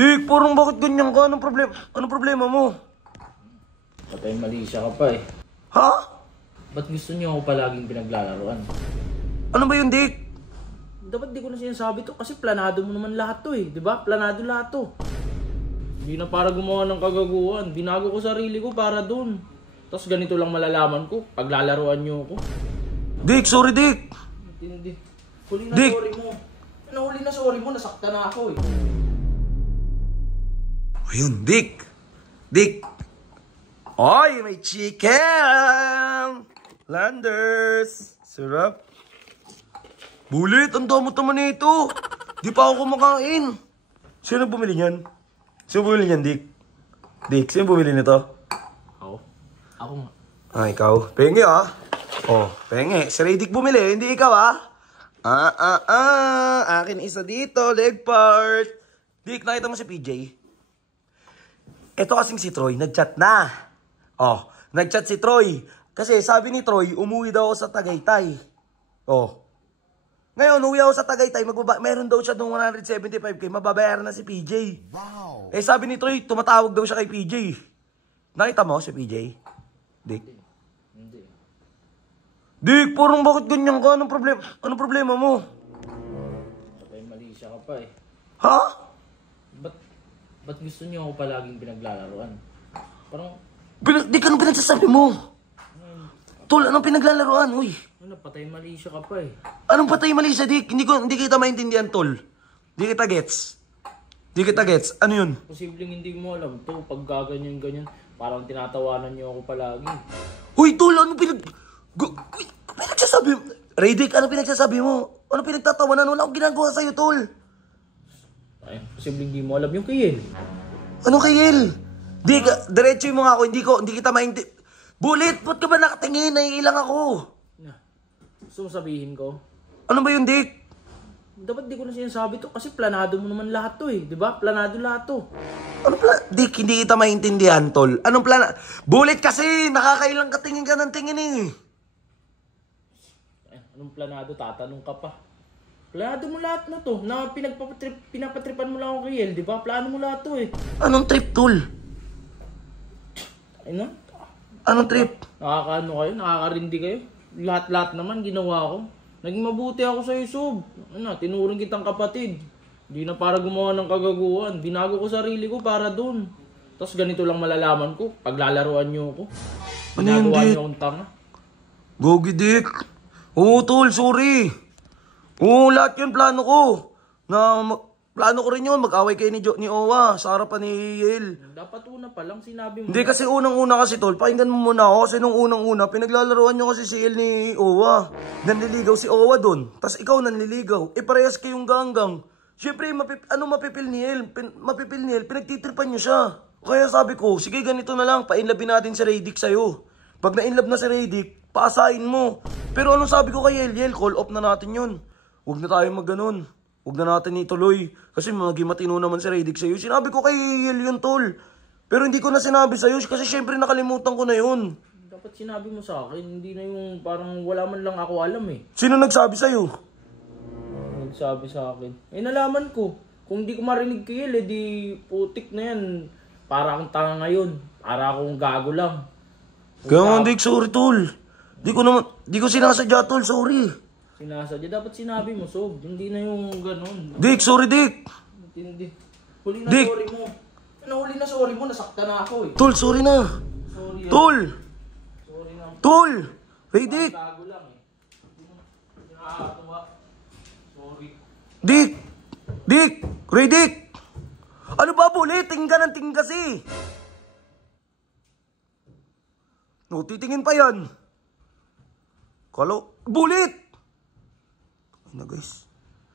Dik, parang bakit ganyan ka? Anong problema? Anong problema mo? Patay mali siya ka pa eh. Ha? Ba't gusto niyo ako palaging pinaglalaroan? Ano ba yun, Dik? Dapat di ko na sinasabi to kasi planado mo naman lahat to eh. Diba? Planado lahat to. Hindi na para gumawa ng kagaguhan. Binago ko sarili ko para dun. Tapos ganito lang malalaman ko. Paglalaroan niyo ako. Dik, sorry, Dik. Hindi. Huli na Dik! sorry mo. Nahuli na sorry mo. Nasakta na ako eh. Ayun, Dik. Dik. Oy, may chicken! Landers. Sarap. Bulit, ang damo-tama nito. Di pa ako kumakain. Sino bumili niyan? Sino bumili niyan, Dik? Dik, sino bumili nito? Ako? Ako nga. Ah, ikaw. Penge, ah. Oh, penge. Si Ray Dik bumili, hindi ikaw, ah. Akin isa dito, leg part. Dik, nakita mo si PJ? Ito kasing si Troy, nagchat na. Oh, nagchat si Troy. Kasi sabi ni Troy, umuwi daw ako sa Tagaytay. Oh. Ngayon, uwi ako sa Tagaytay, meron daw siya ng 175k, mababayaran na si PJ. Wow. Eh sabi ni Troy, tumatawag daw siya kay PJ. Nakita mo si PJ? Dik? Hindi. Dik, parang bakit ganyan ka? Anong problema mo? Patay mali siya ka pa eh. Ha? Ba't gusto niyo ako palaging pinaglalaroan? Parang... Dik, anong pinagsasabi mo? Tol, anong pinaglalaroan? Uy. Ano, patay mali siya ka pa eh. Anong patay mali siya, Dik? Hindi kita maintindihan, Tol. Hindi kita gets. Hindi kita gets. Ano yun? Posibleng hindi mo alam to. Pag gaganyan-ganyan, parang tinatawanan niyo ako palagi. Uy, Tol, anong pinagsasabi mo? Ray Dik, anong pinagsasabi mo? Anong pinagtatawanan? Wala akong ginagawa sa'yo, Tol. Ay, posibleng hindi mo alam yung Kiel. Anong Kiel? Dik, diretso mo nga ako. Hindi kita maintindihan. Bulit, ba't ka ba nakatingin? Naiilang ako. Gusto mo sabihin ko? Ano ba yun, Dik? Dapat di ko na sinasabi to kasi planado mo naman lahat to eh. Diba? Planado lahat to. Dik, hindi kita maintindihan, Tol. Anong Bulit kasi, nakakailang katingin ka ng tingin eh. Anong planado? Tatanong ka pa. Planado mo lahat na to. Na pinapatripan mo lang ako kay El, diba? Plano mo lahat to eh. Anong trip, Tol? Ay na? Anong trip? Nakakaano kayo? Nakakarindi kayo? Lahat-lahat naman ginawa ko. Naging mabuti ako sa Sob. Ano, tinuring kitang kapatid. Hindi na para gumawa ng kagaguhan. Binago ko sarili ko para dun. Tapos ganito lang malalaman ko. Paglalaroan niyo ako. Ginagawa niyo akong tanga. Gogi, Dik. Oo, Tol, sorry. Oo, lahat yun plano ko. Plano ko rin yun, mag-away kayo ni Owa sa harapan ni Yel. Dapat una pa lang sinabi mo. Hindi kasi unang-una kasi, Tol, pakinggan mo muna ako kasi nung unang-una, pinaglalaroan nyo kasi si Yel ni Owa. Nanliligaw si Owa dun, tas ikaw nanliligaw. Eh parehas kayong ganggang. Siyempre, mapipil ni Yel? Pinagtitripan nyo siya. Kaya sabi ko, sige ganito na lang, painlabin natin si Ray Dik sa'yo. Pag nainlab na si Ray Dik, paasahin mo. Pero anong sabi ko kay Yel? Call off na natin yun. Huwag na tayo mag-ganon. Huwag na natin ituloy. Kasi maging matino naman si Ray Dik sa'yo. Sinabi ko kay Yel yun, Tol. Pero hindi ko na sinabi sa'yo kasi syempre nakalimutan ko na yun. Dapat sinabi mo sa akin. Hindi na yung parang wala man lang ako alam eh. Sino nagsabi sa'yo? Nagsabi sa akin. Eh nalaman ko. Kung di ko marinig kay Yel, eh di putik na yan. Para akong tanga ngayon. Para akong gago lang. Kaya nga, Dik, sorry, Tol. Di ko sinasadya, Tol, sorry. Sinasadya. Dapat sinabi mo, Sob. Hindi na yung ganun. Dik, sorry, Dik. Hindi. Huli na Dik. sorry mo. Nahuli na sorry mo. Nasakta na ako eh. Tol, sorry na. Sorry. Tol. Sorry na. Tol. Hey, Dik. Gago lang eh. Hindi nakakatawa. Sorry. Dik. Dik. Ray Dik. Ano ba, Bulit? Tingin ka ng tingin kasi. No, titingin pa yan. Bulit. Ano, guys?